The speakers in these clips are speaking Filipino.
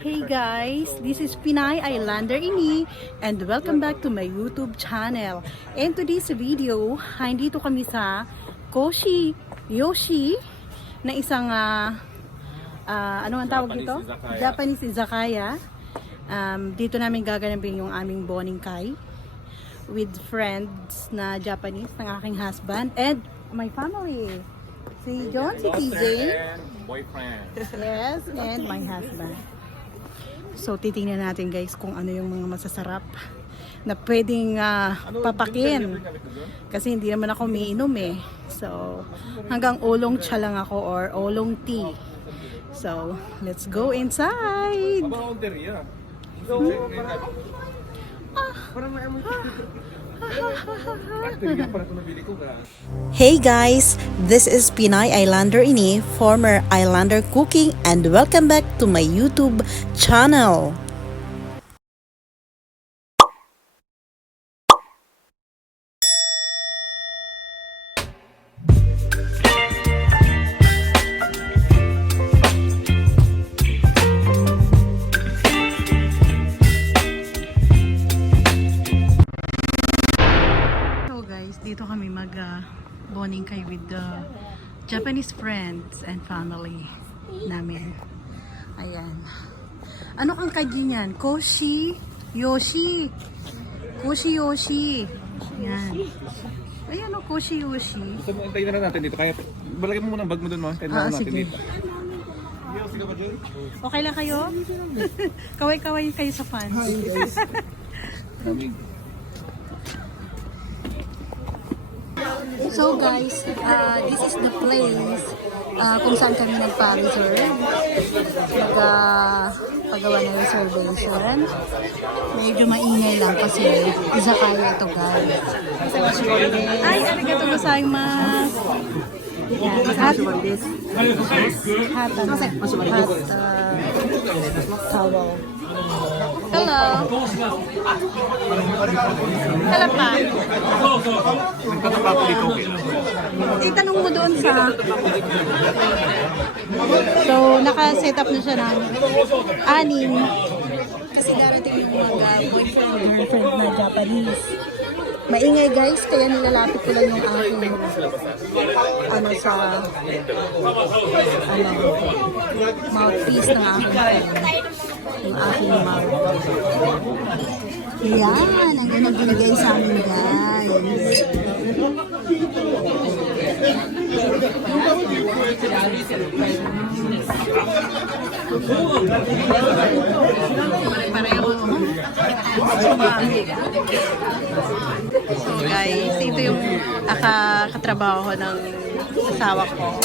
Hey guys, this is Pinay Islander Ini and welcome back to my YouTube channel. And today's video, nandito kami sa Koshi Yoshi na isang ano ang tawag dito? Japanese izakaya. Dito namin gaganapin yung aming boningkai with friends na Japanese ng aking husband and my family. Si John, si TJ, boyfriend. yes, and my husband. So titingnan natin guys kung ano yung mga masasarap na pwedeng papakin. Kasi hindi naman ako umiinom eh. So hanggang ulong cha lang ako or ulong tea. So let's go inside. Hey guys, this is Pinay Islander Ini, former Islander Cooking, and welcome back to my YouTube channel. Dito kami mag boningkai with the Japanese friends and family namin. Ayan. Ano kang kaji niyan? Koshi Yoshi. Koshi Yoshi. Ayan. Ayan o, Koshi Yoshi. Gusto mo, antayin na lang natin dito. Kaya, balagay mo muna ang bag mo dun mo. Antayin na lang natin sige. dito. Okay lang kayo? Kaway-kaway kayo sa fans. Hi guys. So guys, this is the place kung saan kami nagpa-reserve. Pagawa ng reservation. Medyo maingay lang kasi izakaya ito guys. Ay, arigatou gozaimasu. Hot towel. Hello. Hello pa. Nagtatapa ko dito. Itanong mo doon sa... So, naka-set up na siya ng 6. Kasi darating yung mga boyfriend, girlfriend na Japanese. Maingay guys, kaya nilalapit ko lang yung aking mouthpiece ng aking friend. Yung aking mouth. Yan, ang ganang binigay sa amin guys. Pareho. So guys, ito yung katrabaho ng asawa ko.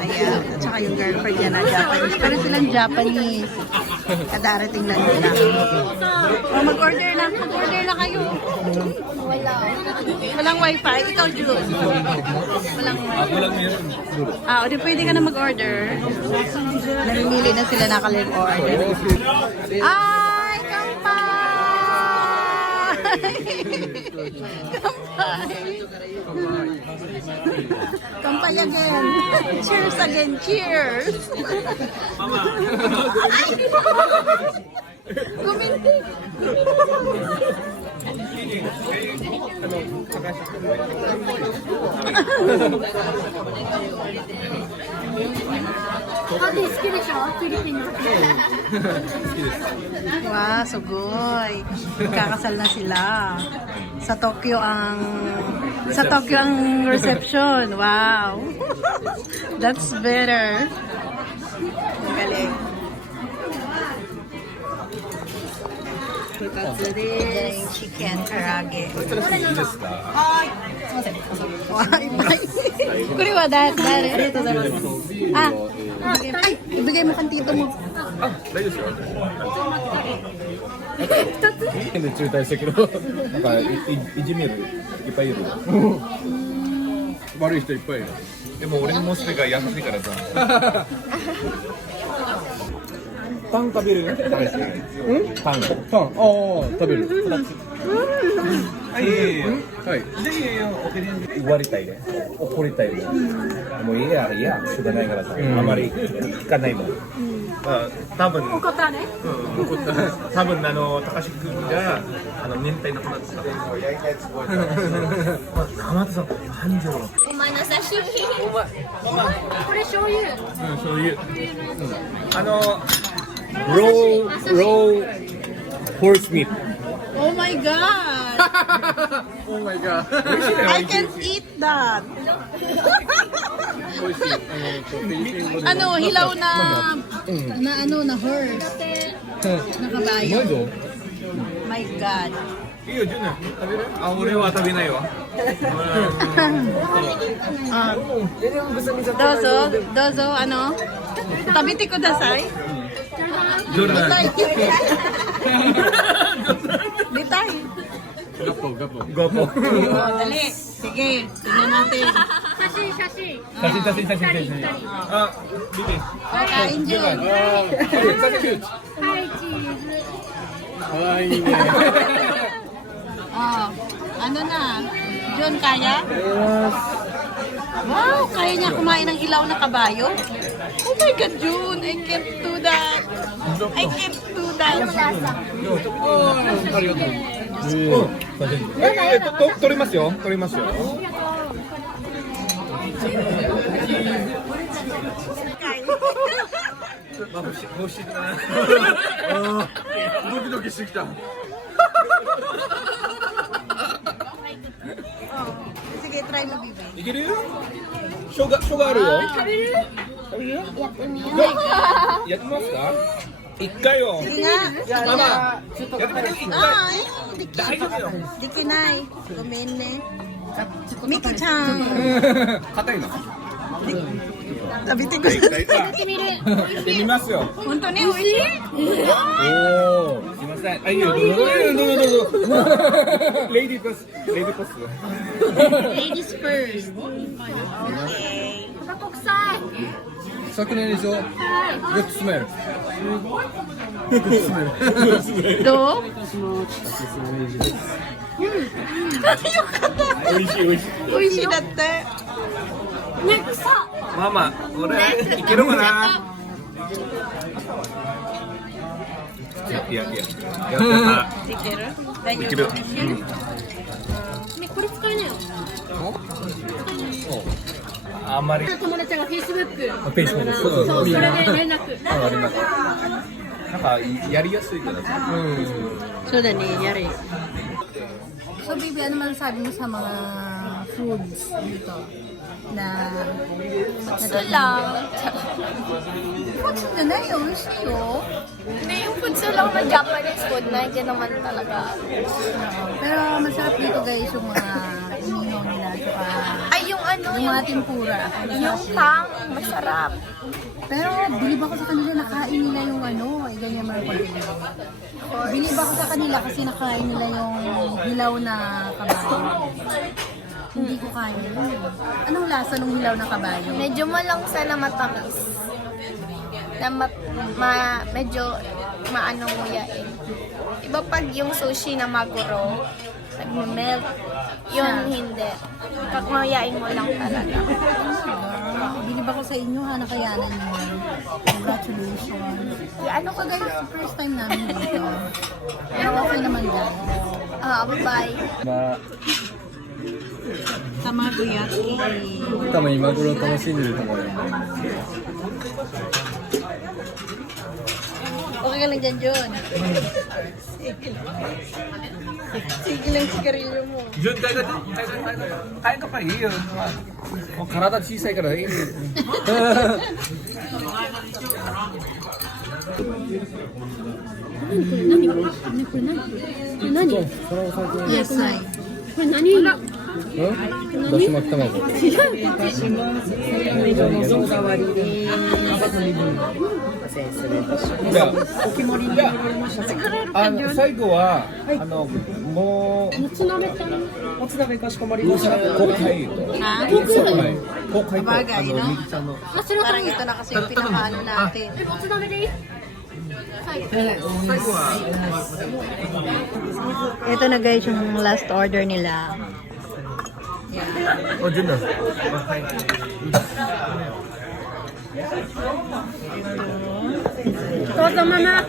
Ayan, at saka yung girlfriend niya na Japanese. Pero silang Japanese. Kadarating lang nila. O, mag-order na kayo. Walang wifi. Ikaw, June. Walang wifi. O, di pwede ka na mag-order. Namimili na sila nakalig-order. Ay, Kampay again. Cheers again. Cheers. Guminti. Wow, sugoy. Kakasal na sila. Sa Tokyo ang reception. Wow. That's better. Galing. Galing chicken karage. Kuri wa dare. Ay, ibigay mo kang tito mo. Dayo siya. で中退したけど、なんかいじめるいっぱいいる。悪い人いっぱいいる。でも俺の娘が優しいからさ。パン食べる？パン。パン。ああ食べる。はい、じゃあ終わりたいね。怒りたいね。もういいや、しょうがないからさ、あまり行かないもん。多分、怒ったね。多分高志くんが年体なくなってた。浜田さん、繁盛。お前の刺身。これ醤油。醤油。ローホースミート。Oh my god! Oh my god. I can't eat that. hilaw na na horse. Na kabayo. My god. いいよ、ジュンね。食べる？俺は食べないわ。どうぞ、どうぞ、食べてください。ジョルダン。Bitay. Gapo. Dali. Sige, tingnan natin. Sashi. Sasin. Ah, bibi. Kain dyan. Hi, cheese. Ano na? John, kaya? Wow, kaya niya kumain ng hilaw na kabayo? Oh my God, Jun! I can't do that! I can't do that! Oh, 取りますよ。欲しいな。ドキドキしてきた。Sige, try mo, Bibi. いけるよ。生姜あるよ。食べる？食べるよ。やってみよう。やってますか？一回よ。 Sige nga. ママ、やってみて一回。 Ay, 大丈夫よ。 di kinay. Gumene. Miki-chan. 硬いの。 Sabitin ko sa... やってみますよ。 Punto ni, uwi. おお、すみません。あ、いいよ。どうぞ。レイディーパス。Ladies first. タバコ臭い。昨年でしょ。グッドスメル。どう？美味しい。美味しいだって。ね、臭っ。ママ、俺いけるかな。いや。いける？大丈夫？いける。ね、これ使えないの？あんまり。友達がフェイスブック。そうそう、それで連絡。あります。なんかやりやすいからさ。So, dali, yari. So, Bibi, ano man sabi mo sa mga foods dito? Na... Gusto lang. Foods na na yun, siyo. Hindi, yung food lang na Japanese food na hindi naman talaga. Pero masarap dito guys yung mga inihaw nila. Tsaka Ay, yung ano, yung mga tempura. yung tang, masarap. Pero bilib ako sa kanila, nakain nila yung ano, ay ganyan mga pagkain. Bilib ako sa kanila kasi nakain nila yung hilaw na kabayo. Hindi ko kaya yun. Anong lasa ng hilaw na kabayo? Medyo malangsa na matamis. Na medyo maano nguyain. Iba pag yung sushi na maguro, nag-melt, yun hindi. Pag nguyain mo lang talaga. Bilib ako sa inyo ha, nakayanan nyo. Congratulations. Ano ko guys, first time namin dito. Pero okay naman guys. Bye-bye. 卵焼き。多分今頃楽しんでると思うよ。 Okay ka lang dyan, John. Sige lang sigarilyo mo. 順体が早くぱいいよ。体小さいからいい。Yes, ay. これ何？だし巻き卵。じゃあ、最後は、もう、もつ鍋かな？もつ鍋かしこまりました。公開と。 Ha? 公開と、 Bagay, no? みきちゃんの。 あ、それ Parang ito na kasi yung pinakaano natin. もつ鍋でいい？はい。Ito na guys yung last order nila. Oh, dyan na. Toto mama.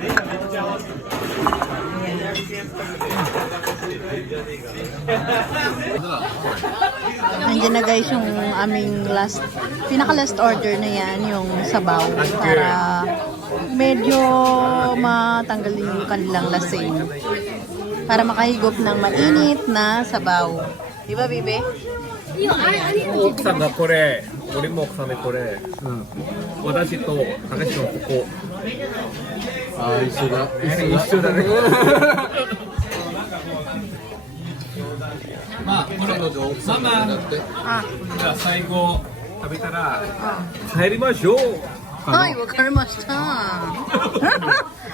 Nandiyan na guys yung aming pinaka-last order na yan, yung sabaw. Para medyo matanggal yung kanilang lasing. Para makahigop ng mainit na sabaw. Di ba, Bibe? 奥さんがこれ、俺も奥さんでこれ、私と高橋のここ。ああ、一緒だ。一緒だね。まあ、これの奥さんだって。あ、じゃあ最後食べたら帰りましょう。はい、わかりました。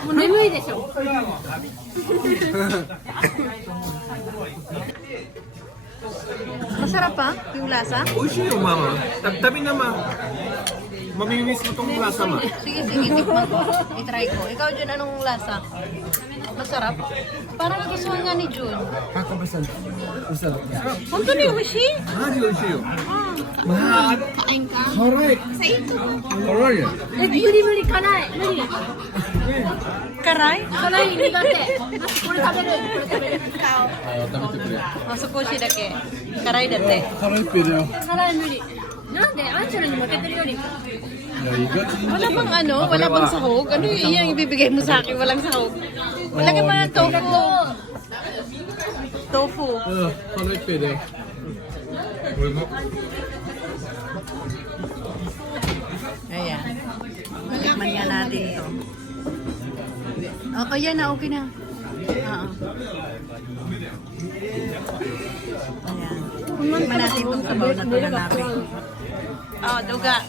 もう眠いでしょ。Masarap pa yung lasa? 美味しいよママ。Tabi naman. Mamimiss mo tong lasa ma. Sige, tikman ko. I-try ko. Ikaw, Jun, anong lasa? Masarap? Parang nagustuhan nga ni Jun. 嘘だ。本当に美味しい？マジ美味しいよ。Kain ka? 辛い。 Sa ito. 辛いよ。無理無理、辛い。無理。 Karay? 辛い苦手。これ食べる。これ食べる。ああ、食べてくれ。 Masukoshi dake. Karay date. 辛いっぺだよ。辛い無理。なんでアンチョルに負けてるより。いや、意外と。 Wala bang ano? Wala bang sahog? Ano yung ibibigay mo sa akin? Walang sahog. Wala ka pa ng tofu. Tofu. うん、辛いっぺだよ。 Ayan. Tikman nga natin to. Oh, ayan na. Okay na. Oo. Ayan. Tikman natin itong sabaw na to na namin. Oh, duga.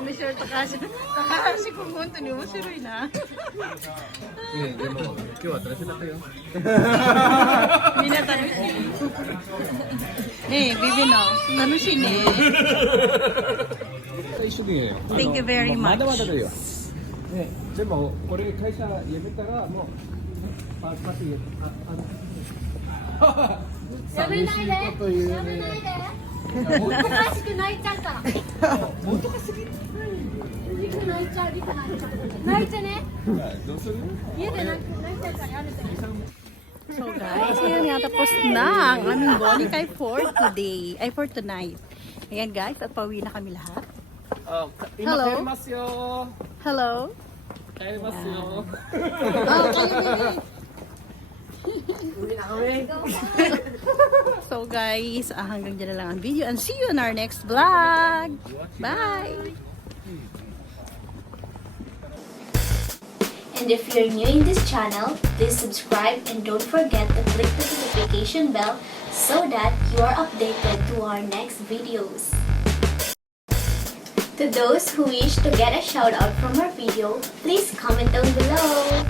Mr. Takashi kung kunto ni mo, siroy na. でも今日は楽しかったよ。 Binatan. Eh, Bibi no. Tanushi ne. 一緒に。 Thank you very ま much. だまだだよ。ね、でもこれ会社辞めたらもうパーティーやめないで。やめないで。おかしく泣いちゃうから。本当かすぎ。リク泣いちゃう、リク泣いちゃう。泣いてね。どうする？家で泣いちゃうからやめて。 So guys, ngayon nga tapos na ang aming Bonicay for today. Ay, for tonight. Ayan guys, at pauwi na kami lahat. 今 Hello? 帰りますよ。 Hello? 帰りますよ。 Oh, So guys, hanggang dyan na lang ang video and see you in our next vlog. Bye! And if you're new in this channel, please subscribe and don't forget to click the notification bell so that you are updated to our next videos. To those who wish to get a shout out from our video, please comment down below.